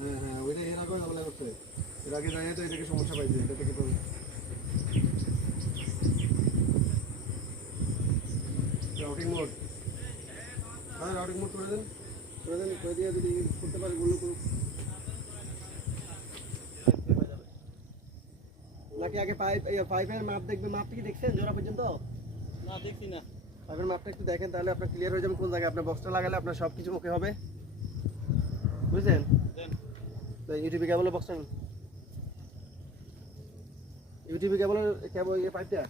হ্যাঁ ওইটা এর আগে ঝামেলা করছে, এর আগে জানিয়ে তো এটাকে সমস্যা পাইছে, এটা থেকে তো রাউটিং মোড, হ্যাঁ রাউটিং মোড করে দেন করে দিয়ে যদি করতে পারে গুলো করুক। নাকি আগে পাইপের মাপ দেখবেন, মাপটা কি দেখছেন জোড়া পর্যন্ত? না দেখছি না। পাইপের মাপটা একটু দেখেন, তাহলে আপনার ক্লিয়ার হয়ে যাবে কোন জায়গায় আপনার বক্সটা লাগালে আপনার সব কিছু ওকে হবে, বুঝলেন? ইউটিভি কেবলের বক্সটা, ইউটিভি কেবলের কেবল পাইপটা